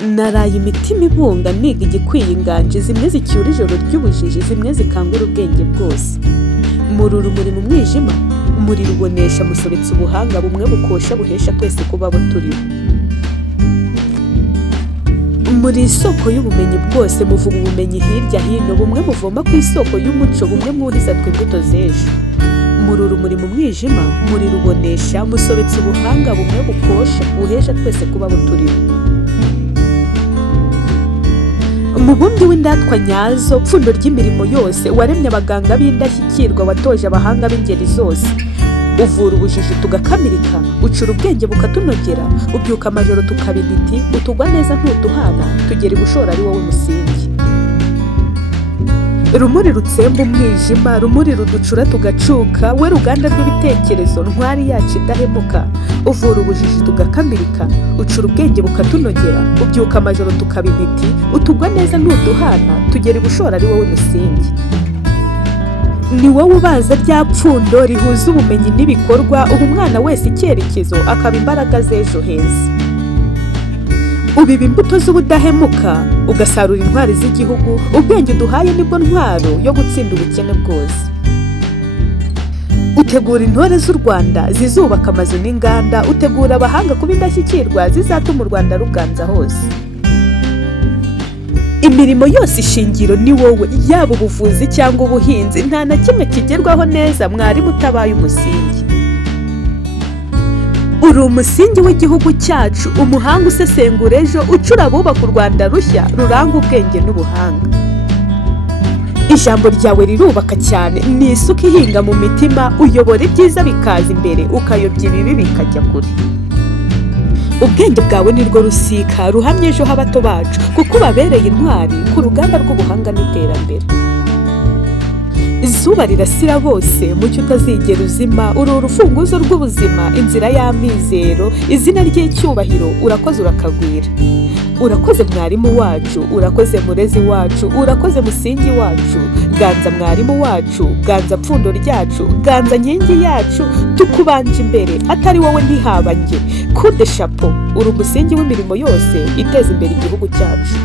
Naraye imitima ibunga niga igikwiye inganji, zimwe zicyura ijoro ry'ubujiji, zimwe zikangura ubwenge bwose. Muri urumuri mu mwijima, umuriro ubonesha, musobetse ubuhanga, bumwe bukosha buhesha twese kuba abo turibo. Muri isoko y'ubumenyi bwose muvuga ubumenyi hirya hino, bumwe muvoma ku isoko y'umuco, bumwe mwuhiza twe imbuto z'ejo. Muri urumuri mu mwijima, umuriro ubonesha, musobetse ubuhanga, bumwe bukosha buhesha twese kuba abo turibo. Umubumbyi w'indatwa nyazo, pfundo ry'imirimo yose, waremye abaganga b'indashyikirwa, watoje abahanga b'ingeri zose. Uvura ubujiji tugakamirika, ucura ubwenge bukatunogera, ubyuka amajoro tukaba intiti, utugwa neza ntuduhana, tugera ibushora ari wowe musingi. Rumuri rutsemba umwijima, rumuri ruducura tugacuka, we ruganda rw'ibitekerezo, ntwari yacu idahemuka. Uvura ubujiji tugakamirika, ucura ubwenge bukatunogera, ubyuka amajoro tukaba intiti, utugwa neza ntuduhana, tugera ibushora ari wowe musingi. Ni wowe ubaza rya pfundo rihuza ubumenyi n'ibikorwa, uha umwana wese icyerekezo, akaba imbaraga z'ejo heza. Ubiba imbuto z'ubudahemuka, ugasarura intwari z'igihugu, ubwenge uduhaye nibwo ntwaro yo gutsinda ubukene bwose. Utegura intore z'u Rwanda zizubaka amazu n'inganda, utegura abahanga kuba indashyikirwa zizatuma u Rwanda ruganza hose. Imirimo yose ishingiro ni wowe, yaba ubuvuzi cyangwa ubuhinzi, nta na kimwe kigerwaho neza mwarimu utabaye umusingi. Uri umusingi w'igihugu cyacu, umuhanga usesengura ejo, ucura abubaka u Rwanda rushya ruranga ubwenge n'ubuhanga. Ijambo ryawe rirubaka cyane, ni isuka ihinga mu mitima, uyobora ibyiza bikaza imbere, ukayobya ibibi bikajya kure. Ubwenge bwawe ni rwo rusika ruhamye ejo h'abato bacu, kuko ubabereye intwari ku ruganda rw'ubuhanga n'iterambere. Izuba rirasira bose, mucyo utazigera uzima, uri urufunguzo rw'ubuzima, inzira y'amizero, izina ry'icyubahiro, urakoze urakagwira. Urakoze mwarimu wacu, urakoze murezi wacu, urakoze musingi wacu, ganza mwarimu wacu, ganza pfundo ryacu, ganza nkingi yacu, tukubanje imbere, atari wowe ntihaba njye. Coup de chapeau, uri umusingi w'imirimo yose iteza imbere igihugu cyacu.